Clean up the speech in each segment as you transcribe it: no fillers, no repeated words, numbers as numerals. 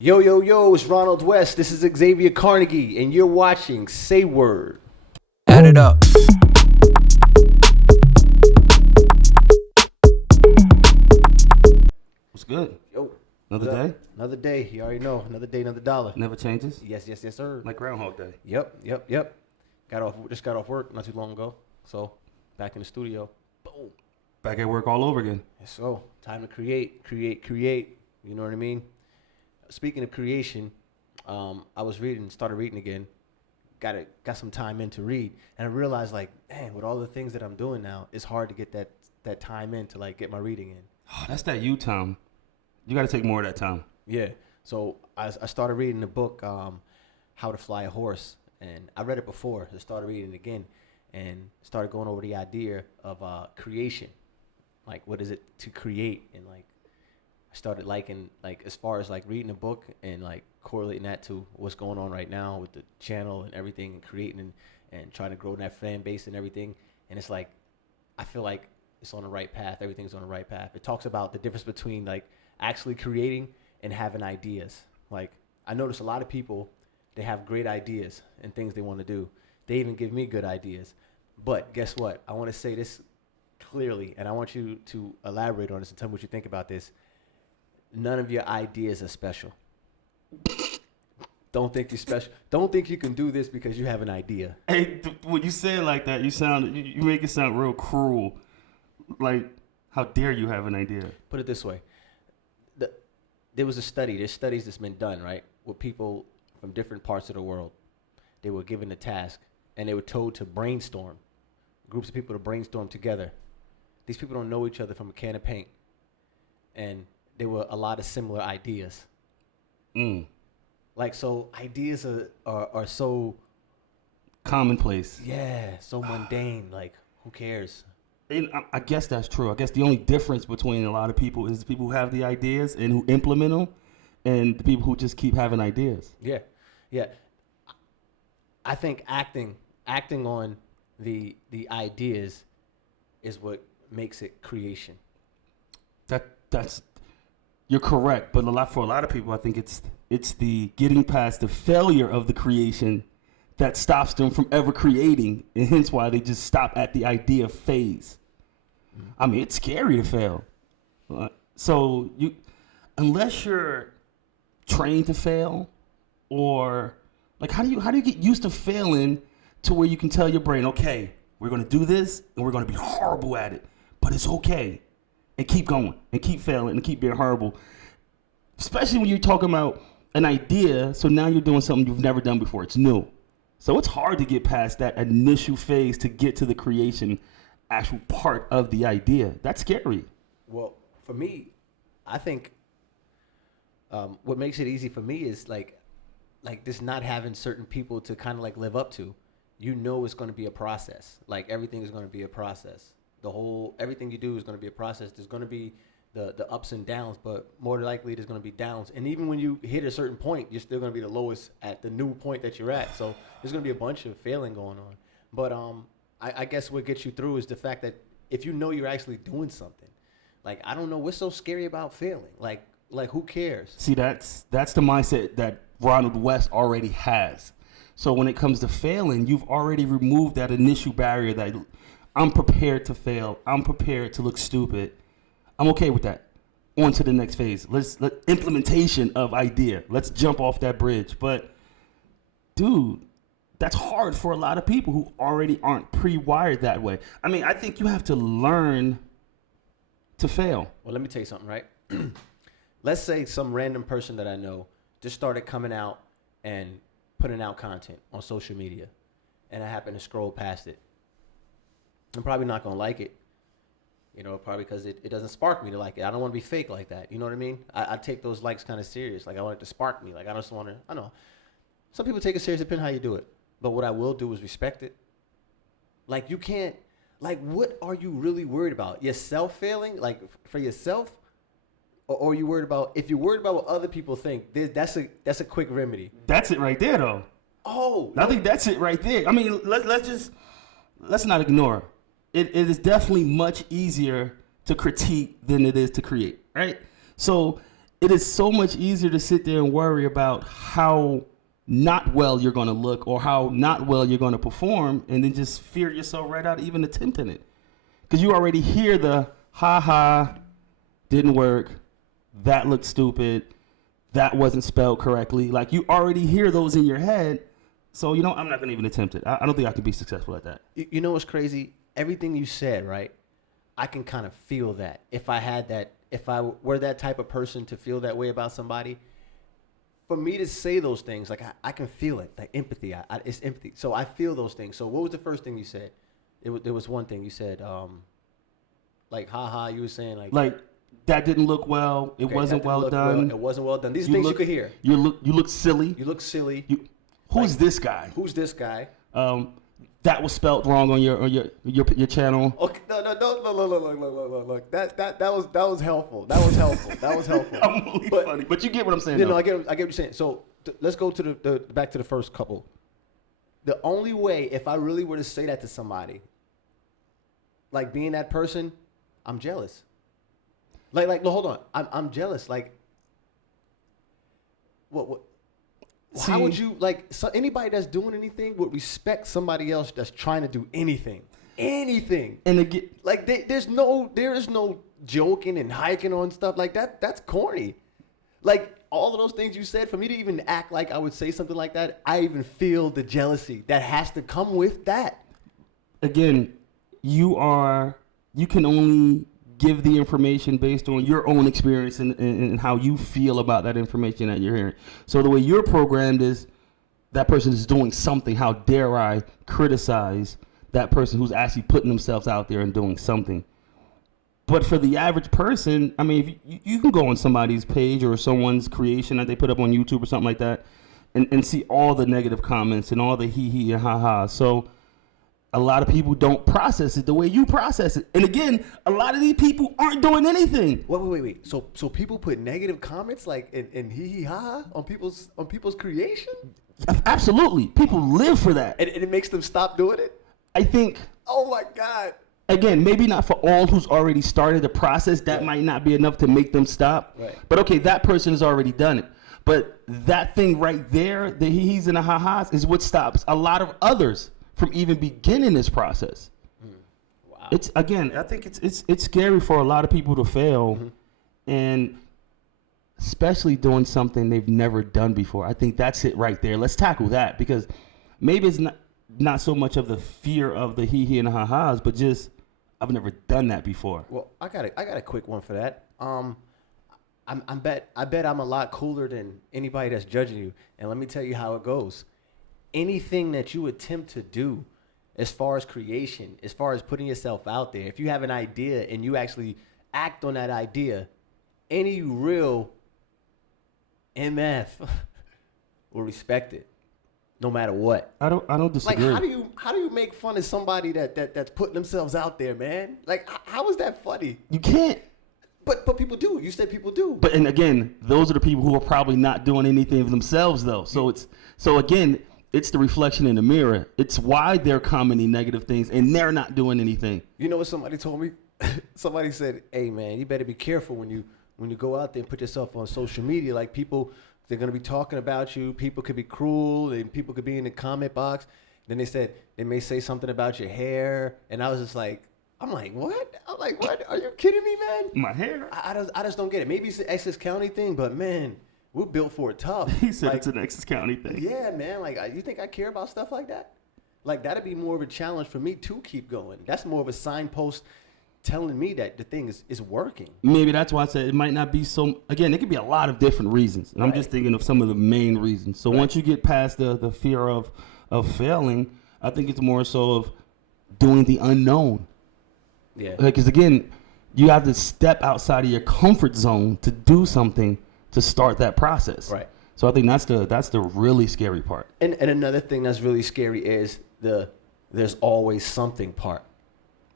Yo, yo, yo, it's Ronald West. This is Xavier Carnegie, and you're watching Say Word. Add it up. What's good? Yo. Another what's up? day? Another day. You already know. Another day, another dollar. Never changes? Yes, yes, yes, sir. Like Groundhog Day. Yep. Just got off work not too long ago. So, back in the studio. Boom. Back at work all over again. So, time to create. You know what I mean? Speaking of creation, I was started reading again. Got some time in to read, and I realized, like, man, with all the things that I'm doing now, it's hard to get that time in to, like, get my reading in. Oh, that's that you time. You got to take more of that time. Yeah. So I started reading the book, How to Fly a Horse, and I read it before. I started reading it again, and started going over the idea of creation, like what is it to create, and like I started liking, like, as far as like reading a book and like correlating that to what's going on right now with the channel and everything, and creating and trying to grow that fan base and everything. And it's like I feel like it's on the right path. Everything's on the right path. It talks about the difference between like actually creating and having ideas. Like, I notice a lot of people, they have great ideas and things they want to do. They even give me good ideas. But guess what? I want to say this clearly, and I want you to elaborate on this and tell me what you think about this. None of your ideas are special. Don't think you're special. Don't think you can do this because you have an idea. Hey, when you say it like that, you make it sound real cruel. Like, how dare you have an idea? Put it this way. There was a study. There's studies that's been done, right, with people from different parts of the world. They were given a task, and they were told to brainstorm, groups of people to brainstorm together. These people don't know each other from a can of paint, and there were a lot of similar ideas. Like, so ideas are so commonplace. Yeah, so mundane. Like, who cares? And I guess that's true. I guess the only difference between a lot of people is the people who have the ideas and who implement them, and the people who just keep having ideas. Yeah. I think acting on the ideas is what makes it creation. That's you're correct, but for a lot of people, I think it's the getting past the failure of the creation that stops them from ever creating, and hence why they just stop at the idea phase. I mean, it's scary to fail. So unless you're trained to fail, or like, how do you get used to failing to where you can tell your brain, okay, we're gonna do this and we're gonna be horrible at it, but it's okay, and keep going and keep failing and keep being horrible. Especially when you're talking about an idea, so now you're doing something you've never done before. It's new. So it's hard to get past that initial phase to get to the creation actual part of the idea. That's scary. Well, for me, I think what makes it easy for me is like this, not having certain people to kind of like live up to. You know, it's going to be a process. Like, everything is going to be a process. Everything you do is going to be a process. There's going to be the ups and downs, but more likely there's going to be downs. And even when you hit a certain point, you're still going to be the lowest at the new point that you're at. So there's going to be a bunch of failing going on. But I guess what gets you through is the fact that if you know you're actually doing something, like, I don't know what's so scary about failing. Like who cares? See, that's the mindset that Ronald West already has. So when it comes to failing, you've already removed that initial barrier that I'm prepared to fail. I'm prepared to look stupid. I'm okay with that. On to the next phase. Let implementation of idea. Let's jump off that bridge. But, dude, that's hard for a lot of people who already aren't pre-wired that way. I mean, I think you have to learn to fail. Well, let me tell you something, right? Let's say some random person that I know just started coming out and putting out content on social media, and I happen to scroll past it. I'm probably not going to like it. You know, probably because it doesn't spark me to like it. I don't want to be fake like that. You know what I mean? I take those likes kind of serious. Like, I want it to spark me. Like, I just want to, I don't know. Some people take it serious depending how you do it. But what I will do is respect it. Like, you can't, like, what are you really worried about? Yourself failing? Like, for yourself? Or are you worried about, if you're worried about what other people think, that's a quick remedy. That's it right there, though. Oh. I think that's it right there. I mean, let's not ignore. It is definitely much easier to critique than it is to create, right? So it is so much easier to sit there and worry about how not well you're going to look or how not well you're going to perform, and then just fear yourself right out of even attempting it. Because you already hear the, ha, didn't work, that looked stupid, that wasn't spelled correctly. Like, you already hear those in your head. So, I'm not going to even attempt it. I don't think I could be successful at that. You know what's crazy? Everything you said, right? I can kind of feel that. If I were that type of person to feel that way about somebody, for me to say those things, like I can feel it, like empathy. It's empathy. So I feel those things. So what was the first thing you said? There was one thing you said, like, you were saying like that didn't look well. It wasn't well done. It wasn't well done. These are things you could hear. You look silly. You look silly. Who's this guy? Who's this guy? That was spelt wrong on your channel. Okay, no, look. That was helpful. That was helpful. I'm only funny, but you get what I'm saying. No, I get what you're saying. So let's go to the back to the first couple. The only way, if I really were to say that to somebody, like being that person, I'm jealous. Like, no, hold on. I'm jealous. Like, what? See, how would you, anybody that's doing anything would respect somebody else that's trying to do anything. Anything. And again, like, there is no joking and hiking on stuff like that. That's corny. Like, all of those things you said, for me to even act like I would say something like that, I even feel the jealousy that has to come with that. Again, you can only give the information based on your own experience and how you feel about that information that you're hearing. So the way you're programmed is that person is doing something. How dare I criticize that person who's actually putting themselves out there and doing something? But for the average person, I mean, if you can go on somebody's page or someone's creation that they put up on YouTube or something like that and see all the negative comments and all the hee and ha. So a lot of people don't process it the way you process it. And again, a lot of these people aren't doing anything. Wait. So people put negative comments like in hee ha on people's creation? Absolutely. People live for that. And it makes them stop doing it? I think. Oh my God. Again, maybe not for all who's already started the process. That might not be enough to make them stop. Right. But okay, that person has already done it. But that thing right there, the he's and the ha-has, is what stops a lot of others from even beginning this process. Wow. It's, again, I think it's scary for a lot of people to fail, and especially doing something they've never done before. I think that's it right there. Let's tackle that, because maybe it's not so much of the fear of the he and the ha-has, but just I've never done that before. Well, I got a quick one for that. I bet I'm a lot cooler than anybody that's judging you, and let me tell you how it goes. Anything that you attempt to do as far as creation, as far as putting yourself out there, if you have an idea and you actually act on that idea, any real MF will respect it, no matter what. I don't disagree. Like, how do you make fun of somebody that's putting themselves out there, man? Like, how is that funny? You can't. But people do. You said people do. But, and again, those are the people who are probably not doing anything for themselves, though. So again, it's the reflection in the mirror. It's why they're commenting negative things and they're not doing anything. You know what somebody told me? Somebody said, "Hey man, you better be careful when you go out there and put yourself on social media. Like, people, they're gonna be talking about you. People could be cruel, and people could be in the comment box. Then they said they may say something about your hair." And I was just like, I'm like, what? Are you kidding me, man? My hair? I just don't get it. Maybe it's an Essex County thing, but man, we're built for it tough. He said it's an Essex County thing. Yeah, man. Like, you think I care about stuff like that? Like, that'd be more of a challenge for me to keep going. That's more of a signpost telling me that the thing is working. Maybe that's why I said it might not be so. Again, it could be a lot of different reasons. And I'm just thinking of some of the main reasons. So once you get past the fear of failing, I think it's more so of doing the unknown. Yeah. Because again, you have to step outside of your comfort zone to do something to start that process. Right. So I think that's the really scary part. And another thing that's really scary is there's always something part.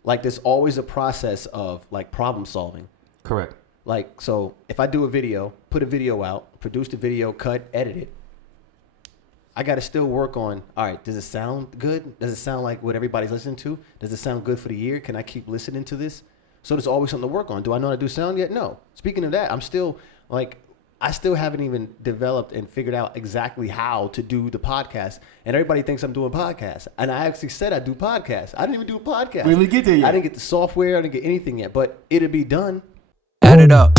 Like, there's always a process of, like, problem solving. Correct. Like, so if I do a video, put a video out, produce the video, cut, edit it, I got to still work on, all right, does it sound good? Does it sound like what everybody's listening to? Does it sound good for the year? Can I keep listening to this? So there's always something to work on. Do I know how to do sound yet? No. Speaking of that, I'm still, like, I still haven't even developed and figured out exactly how to do the podcast. And everybody thinks I'm doing podcasts. And I actually said I do podcasts. I didn't even do a podcast. We didn't get there yet. I didn't get the software. I didn't get anything yet. But it'll be done. Add it up.